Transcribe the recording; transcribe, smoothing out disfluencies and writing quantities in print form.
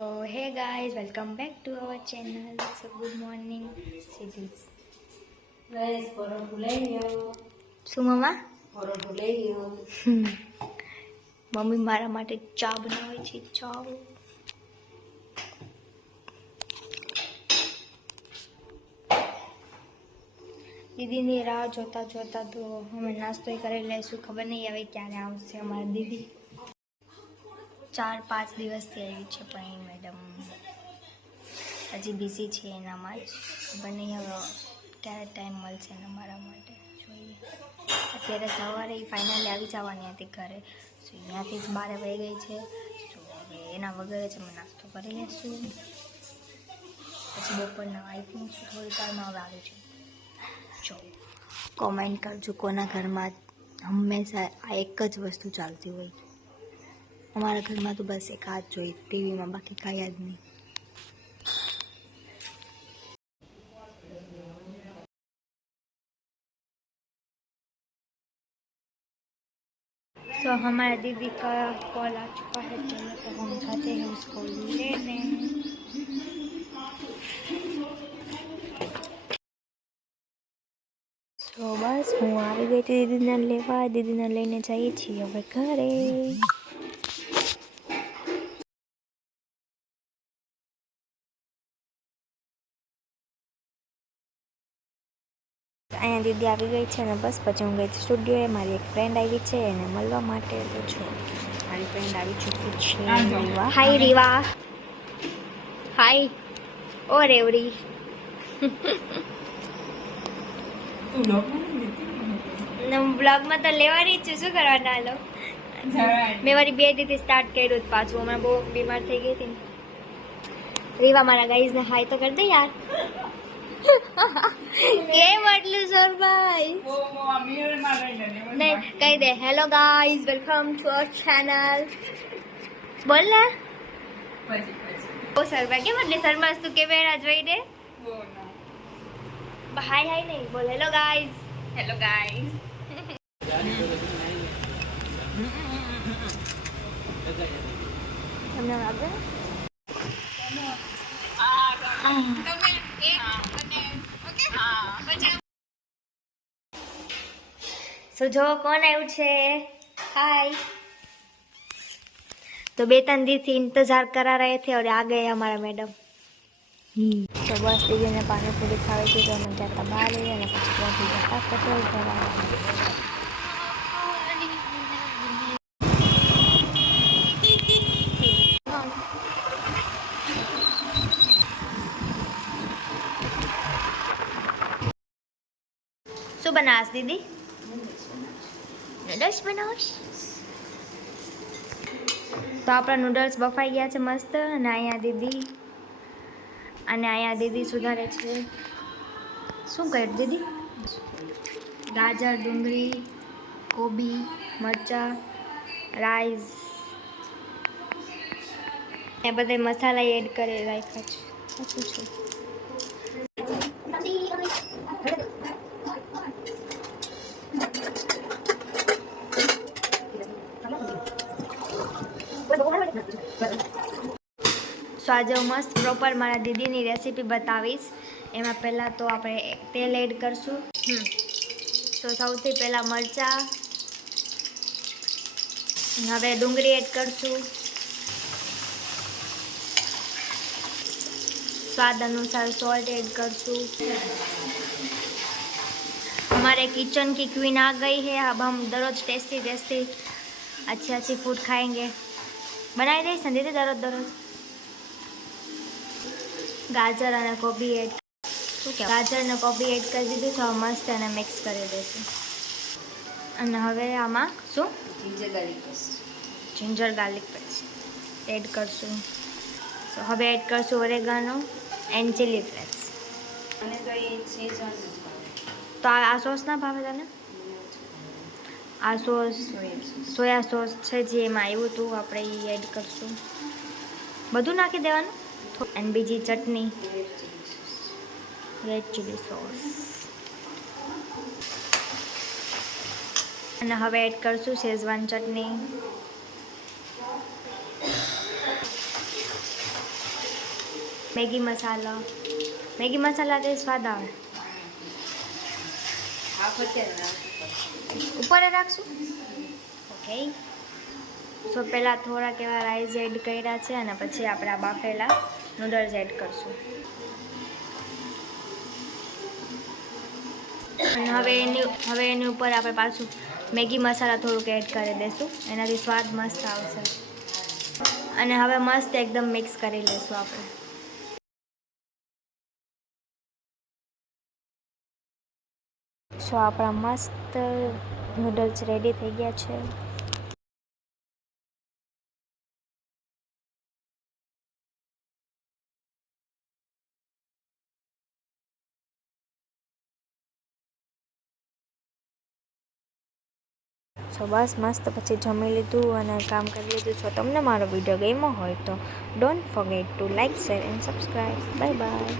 So hey guys, welcome back to our channel. So good morning. See this. Guys, પરોઠું લઈ લ્યો. શું મમ્મા? પરોઠું લઈ લ્યો. મમ્મી મારા માટે ચા બનાવે છે. ચા દીદીની રાહ જોતા જોતા તો અમે નાસ્તો કરી લઈશું. ખબર નહીં હવે ક્યારે આવશે અમારા દીદી. 4-5 દિવસથી આવી છે પણ મેડમ હજી બિઝી છે એનામાં જ. ખબર નહીં હવે ક્યારે ટાઈમ મળશે ને મારા માટે જોઈએ. અત્યારે સવારે ફાઇનલી આવી જવાની હતી ઘરે. સો અહીંયાથી જ 12 વાગી ગઈ છે. સો હવે એના વગર જ અમે નાસ્તો કરી લઈશું. પછી બપોરના આવીશું થોડી વારમાં હવે આવે છે. જો કોમેન્ટ કરજો કોના ઘરમાં હંમેશા આ એક જ વસ્તુ ચાલતી હોય. અમારા ઘરમાં તો બસ એક આ જ જોઈએ ટીવીમાં, બાકી કાંઈ જ નહીં. तो हमारे दीदी का कॉल आ चुका है, चलो तो हम जाते हैं उसको लेने. तो बस હું આવી ગઈ હતી દીદીને લેવા. દીદીને લઈને જઈએ છીએ હવે ઘરે. અહીંયા દીદી આવી ગઈ છે અને બસ પછી હું ગઈ હતી સ્ટુડિયોએ. મારી એક ફ્રેન્ડ આવી છે એને મળવા માટે. તો જો મારી ફ્રેન્ડ આવી ચૂકી છે. રીવા. હાય રીવા. હાય. ઓ રેવડી. બ્લોગમાં તો લેવાની જ છું, શું કરવાના? હાલો મેં મારી 2 દીદી સ્ટાર્ટ કર્યું જ પાછું. હમણાં બહુ બીમાર થઈ ગઈ હતી ને. રીવા મારા ગાઈઝને હાય તો કરી દે યાર. કેમ આટલું સોરભાઈ? નહીં કહી દે hello guys, welcome to our channel. બોલ ને. ઓ સરભાઈ કેમ એટલે શર્માસ તું કેમેરા જોઈ દે. હાય હાય નહીં બોલ હેલો ગાઈઝ. Hello guys. તમને લાગે સો જો કોણ આવ્યું છે. हाय. तो 2-3 दिन से इंतजार करा रहे थे और आ गए हमारा मैडम. तो बस दीदी ने पानी पूरी खाई थी तो मैं जाता बहार અને પછી પહોંચી જતા પેટ્રોલ ભરાવા. શું બનાવશ દીદી? નૂડલ્સ બનાવશ? તો આપણા નૂડલ્સ બફાઈ ગયા છે મસ્ત. અને અહીંયા દીદી સુધારે છે. શું કર્યું દીદી? ગાજર, ડુંગળી, કોબી, મરચાં, રાઈસ એ બધા મસાલા એડ કરી રાખ્યા છે. શું છે? સો આજે હું મસ્ત પ્રોપર મારા દીદીની રેસીપી બતાવીશ. એમાં પહેલાં તો આપણે તેલ એડ કરશું. તો સૌથી પહેલાં મરચાં, હવે ડુંગળી એડ કરશું. स्वाद अनुसार सॉल्ट ऐड करसूँ. हमारे किचन की क्वीन आ गई है. अब हम दररोज टेस्टी अच्छी फूड खाएंगे. बनाई दे संदीदी दररोज गाजर और कोबी एड. गाजर ने कोबी एड कर दीधું તો મસ્ત એને મિક્સ કરી દઈશું. અને હવે આમાં શું જિંજર ગાર્લિક પેસ્ટ એડ કરશું. તો હવે એડ કરશું ઓરેગાનો એન્ડ ચીલી ફ્લેક્સ. તો આ સોસ ના ભાવે તને? આ સોસ સોયા સોસ છે જે એમાં આવ્યું હતું, આપણે એ એડ કરશું. બધું નાખી દેવાનું. એન્ડ બીજી ચટણી રેડ ચીલી સોસ. અને હવે એડ કરશું શેઝવાન ચટણી. મેગી મસાલાથી સ્વાદ આવે. ઉપર રાખશું. ઓકે. સો પહેલાં થોડાક એવા રાઈસ એડ કર્યા છે અને પછી આપણે આ બાફેલા નૂડલ્સ એડ કરશું. અને હવે એની ઉપર આપણે પાછું મેગી મસાલા થોડુંક એડ કરી દઈશું, એનાથી સ્વાદ મસ્ત આવશે. અને હવે મસ્ત એકદમ મિક્સ કરી લઈશું આપણે. સો આપણા મસ્ત નૂડલ્સ રેડી થઈ ગયા છે. સો બસ મસ્ત પછી જમી લીધું અને કામ કરી લીધું. જો તમને મારો વિડીયો ગમ્યો હોય તો don't forget two like, share and subscribe. Bye bye.